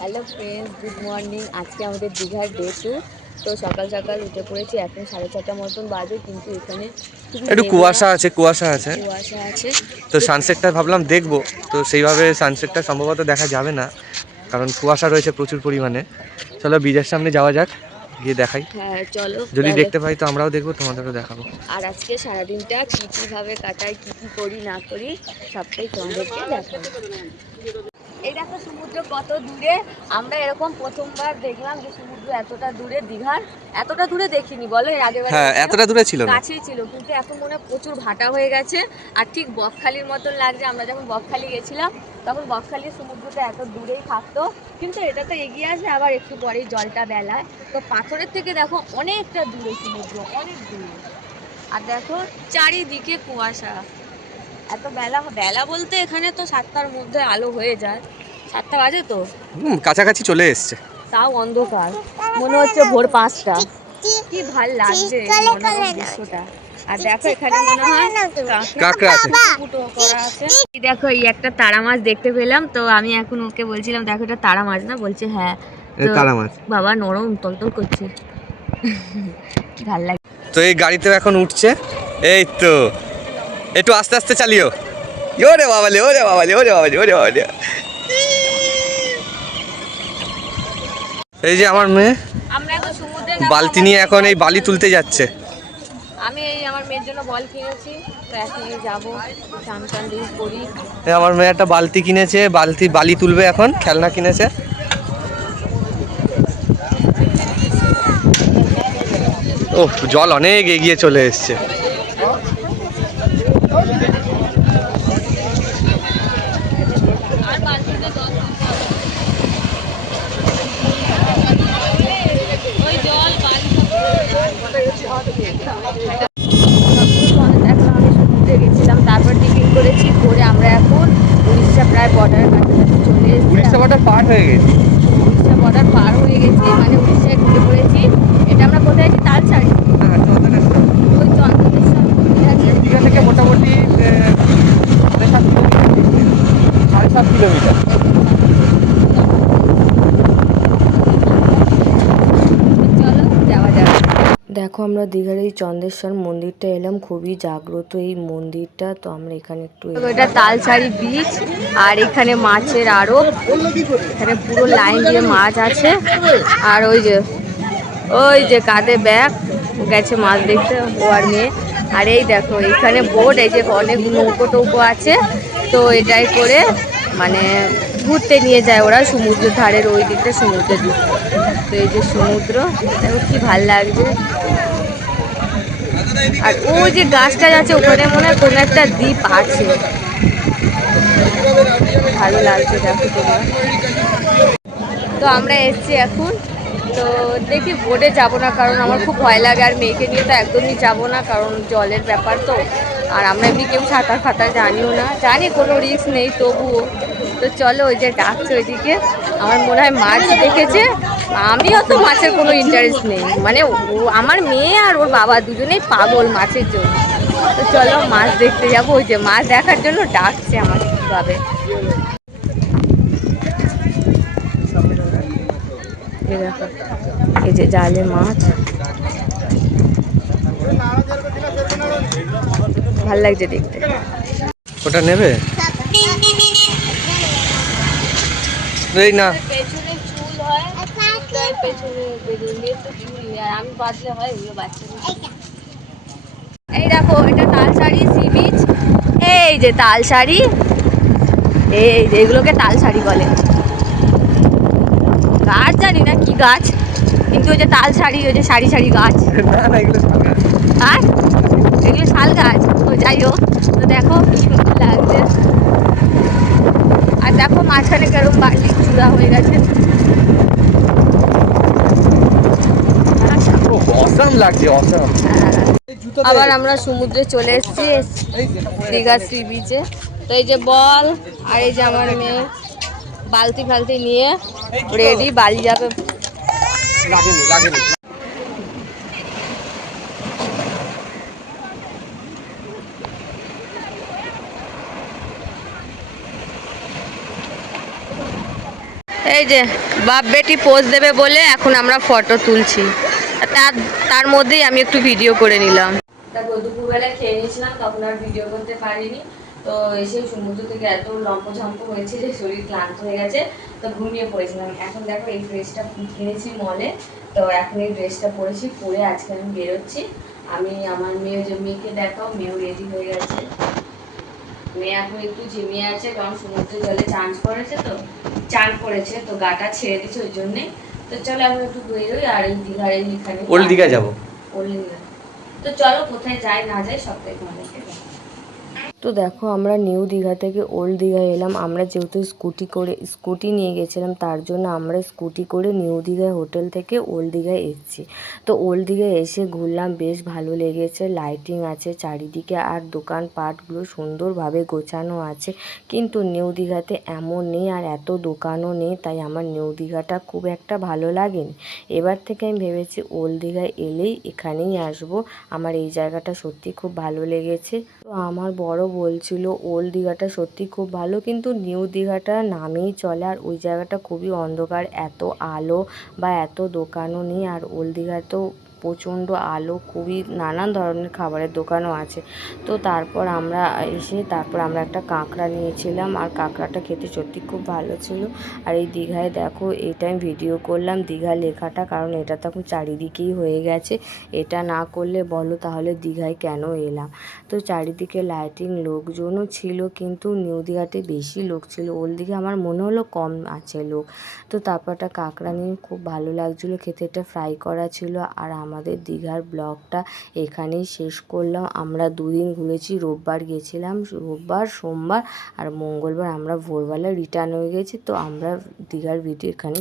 Hello friends, good morning. আজকে আমাদের দীঘার ডে 2। তো সকাল সকাল উঠে পড়েছি, এখন 4:30 মতন বাজে, কিন্তু এখানে খুবই একটু মেঘলা, কুয়াশা আছে কুয়াশা আছে কুয়াশা আছে। তো তো সানসেটটা ভাবলাম দেখবো। তো সেইভাবে সানসেটটা সম্ভবত দেখা যাবে না, কারণ কুয়াশা রয়েছে প্রচুর পরিমাণে। চলো ব্রিজের সামনে যাওয়া যাক, গিয়ে দেখাই। হ্যাঁ, চলো যদি তাহলে। দেখতে পাই তো আমরাও দেখবো, তোমাদেরও দেখাবো। আর আজকে সারাদিনটা কী কীভাবে কাটাই, কী কী করি না করি, সবটাই তোমাদেরকে দেখাবো। এই দেখো সমুদ্র কত দূরে। আমরা এরকম প্রথমবার দেখলাম যে সমুদ্র এতটা দূরে। দীঘার এতটা দূরে দেখিনি, বলো? এর আগের বারে হ্যাঁ, গেছিলাম, এতটা দূরে ছিল না। কাছেই ছিল, কিন্তু এখন মনে হয় প্রচুর ভাটা হয়ে গেছে। আর ঠিক বকখালির মতন লাগছে। আমরা যখন বকখালি গেছিলাম তখন বকখালির সমুদ্রটা এত দূরেই থাকতো, কিন্তু এটা তো এগিয়ে আসে, আবার একটু পরেই জলটা বেলায়। তো পাথরের থেকে দেখো অনেকটা দূরে সমুদ্র, অনেক দূরে। আর দেখো চারিদিকে কুয়াশা। এত বেলা বেলা বলতে এখানে তো 7টার মধ্যে আলো হয়ে যায়। 7টা বাজে তো, কাছাকাছি চলে এসছে। তাও অন্ধকার, মনে হচ্ছে ভোর 5টা। কি ভাল লাগছে মনোরম দৃশ্যটা। আর দেখো এখানে মনে হয় কাঁকড়া আছে। ফুটো করা আছে। এই দেখো, এই একটা তারা মাছ দেখতে পেলাম। তো আমি এখন ওকে বলছিলাম, দেখো এটা তারা মাছ না? বলছে হ্যাঁ। তো তারা মাছ। বাবা নরম তলতল করছে, ভাল লাগে। তো এই গাড়িতেও এখন উঠছে। এই তো একটু আস্তে আস্তে চালিও। ওরে বাবালে, ওরে বাবালে, ওরে বাবালে, ওরে বাবালে। এই যে আমার মেয়ে আমরা এখন সমুদ্রে নামবো, বালতি আমার নিয়ে মেয়ে এখন এই জল বালি কিনে তুলতে এনেছে। যাচ্ছে। আমি এই আমার মেয়ের জন্য বল কিনেছি, তো এখন এই যাবো, চান টান দিয়ে করি। এই আমার মেয়ে একটা বালতি কিনেছে, বালি তুলবে এখন, খেলনা কিনেছে। ও, জল অনেক এগিয়ে চলে এসছে। আর বালতিতে জল তুলতে হবে। ওই জল বালি এখন আমি সমুদ্রে গেছিলাম, তারপর টিফিন করেছি, করে আমরা এখন উড়িষ্যা প্রায় বর্ডারের কাছাকাছি চলে এসেছি। উড়িষ্যা বর্ডার পার হয়ে গেছি। উড়িষ্যা বর্ডার পার হয়ে গেছি, মানে উড়িষ্যায় ঢুকে পড়েছি। এটা আমরা কোথায় আছি? তালসারি। ওই চন্দ্রকেশ্বর মন্দির আছে। দীঘা থেকে মোটামুটি 7.5 কিলোমিটার। চলো যাওয়া যাক। দেখো, আমরা দীঘার এই চন্দ্রেশ্বর মন্দিরটা এলাম, খুবই জাগ্রত এই মন্দিরটা। তো আমরা এখানে একটু, এটা তালসারি বিচ, আর এখানে মাছের আড়ত। এখানে পুরো লাইন দিয়ে মাছ আছে। আর ওই যে কাঁধে ব্যাগ গেছে মাছ দেখতে, ও আর মেয়ে। আর এই দেখো এখানে বোট, এই যে অনেক নৌকো টৌকো আছে। তো এটাই করে মানে ঘুরতে নিয়ে যায় ওরা সমুদ্রের ধারের ওই দিকটা, সমুদ্রের দিক। তো এই যে সমুদ্র, দেখো কি ভাল লাগছে। আর ওই যে গাছটা আছে ওখানে মনে হয় কোনো একটা দ্বীপ আছে, ভালো লাগছে দেখো তোমরা। তো আমরা এসছি এখন। তো দেখি বোটে যাব না, কারণ আমার খুব ভয় লাগে, আর মেয়েকে নিয়ে তো একদমই যাব না, কারণ জলের ব্যাপার তো। আর আমরা এমনি কেউ সাঁতার ফাতার জানিও না, জানি কোনো রিস্ক নেই তবুও। তো চলো, ওই যে ডাকছে ওইদিকে, আমার মনে হয় মাছ দেখেছে। আমিও তো মাছের কোনো ইন্টারেস্ট নেই, মানে আমার মেয়ে আর ওর বাবা দুজনেই পাগল মাছের জন্য। তো চলো মাছ দেখতে যাবো, ওই যে মাছ দেখার জন্য ডাকছে আমাকে কীভাবে। এই যে জালে মাছ, ভাল লাগছে দেখতে। ওটা নেবে? এই না, পেছনে চুল হয়, পেছনে বেলুন দিয়ে তো চুল, আর আমি বাঁধলে হয়, ওগুলো বাচ্চা। এই দেখো, এটা তালসারি সি বিচ। এই যে তালসারি, এই যে এগুলোকে তালসারি বলে। গাছ জানি না কি গাছ, কিন্তু ওই যে তালসারি, ওই যে সারি সারি গাছ। না না, এগুলো শাল গাছ। আর এগুলো শাল গাছ। তো যাই হোক, তো দেখো কি সুন্দর লাগছে। আর দেখো মাঝখানে কেরম বালি চূড়া হয়ে গেছে। অসাম লাগছে, অসাম। আবার আমরা সমুদ্রে চলে এসেছি, দীঘা সি বিচে। তো এই যে বল, আর এই যে আমার মেয়ে বালতি ফালতি নিয়ে রেডি, বালি যাবে। লাগেনি লাগেনি। এই যে বাপ বেটি পোজ দেবে বলে এখন আমরা ফটো তুলছি, তার তার মধ্যেই আমি একটু ভিডিও করে নিলাম। তারপর দুপুরবেলায় খেয়ে নিয়েছিলাম, তখন আর ভিডিও করতে পারিনি। তো এসে সমুদ্র থেকে এত লম্পঝম্প হয়েছে যে শরীর ক্লান্ত হয়ে গেছে, তো ঘুমিয়ে পড়েছিলাম। এখন দেখো এই ড্রেসটা কিনেছি মলে, তো এখন এই ড্রেসটা পরেছি, পরে আজকে আমি বেরোচ্ছি। আমি আমার মেয়েকে দেখাও, মেয়েও রেডি হয়ে গেছে। মেয়ে এখন একটু ঝিমিয়ে আছে, কারণ সমুদ্র জলে চান করেছে তো গাটা ছেড়ে দিচ্ছে ওই জন্যে। তো চলো এখন একটু বেরোই, আর এই দীঘার এইখানে ওল্ড দীঘা যাবো। ওল্ড দীঘা, তো চলো কোথায় যাই না যাই সবটাই তোমাদেরকে দেখাবো। তো দেখো আমরা নিউ দীঘা থেকে ওল্ড দীঘা এলাম। আমরা যেহেতু স্কুটি নিয়ে গেছিলাম, তার জন্য আমরা স্কুটি করে নিউ দীঘায় হোটেল থেকে ওল্ড দীঘায় এসেছি। তো ওল্ড দীঘায় এসে ঘুরলাম, বেশ ভালো লেগেছে। লাইটিং আছে চারিদিকে, আর দোকানপাটগুলো সুন্দরভাবে গোছানো আছে। কিন্তু নিউ দীঘাতে এমন নেই, আর এত দোকানও নেই, তাই আমার নিউ দীঘাটা খুব একটা ভালো লাগেনি। এবার থেকে আমি ভেবেছি ওল্ড দীঘায় এলেই এখানেই আসবো। আমার এই জায়গাটা সত্যি খুব ভালো লেগেছে। তো আমার বড় বলছিল ওল্ড দীঘাটা সত্যি খুব ভালো, কিন্তু নিউ দীঘাটা নামেই চলে, আর ওই জায়গাটা খুবই অন্ধকার, এত আলো বা এত দোকানও নেই। আর ওল্ড দীঘাতেও প্রচণ্ড আলো, খুবই নানান ধরনের খাবারের দোকানও আছে। তো তারপর আমরা একটা কাঁকড়া নিয়েছিলাম, আর কাঁকড়াটা খেতে সত্যি খুব ভালো ছিল। আর এই দীঘায় দেখো, এটা আমি ভিডিও করলাম দীঘা লেখাটা, কারণ এটা তো এখন চারিদিকেই হয়ে গেছে। এটা না করলে বলো তাহলে দীঘায় কেন এলাম। তো চারিদিকে লাইটিং, লোকজনও ছিল, কিন্তু নিউ দীঘাতে বেশি লোক ছিল। ওল্ড দীঘা আমার মনে হলো কম আছে লোক। তো তারপর একটা কাঁকড়া নিয়ে খুব ভালো লাগছিলো খেতে, এটা ফ্রাই করা ছিল। আর আমাদের দীঘার ব্লগটা এখানেই শেষ করলাম। আমরা দুদিন ঘুরেছি, রোববার গেছিলাম, রোববার সোমবার আর মঙ্গলবার আমরা ভোরবেলা রিটার্ন হয়ে গেছি। তো আমরা দীঘার ভিডিও এখানে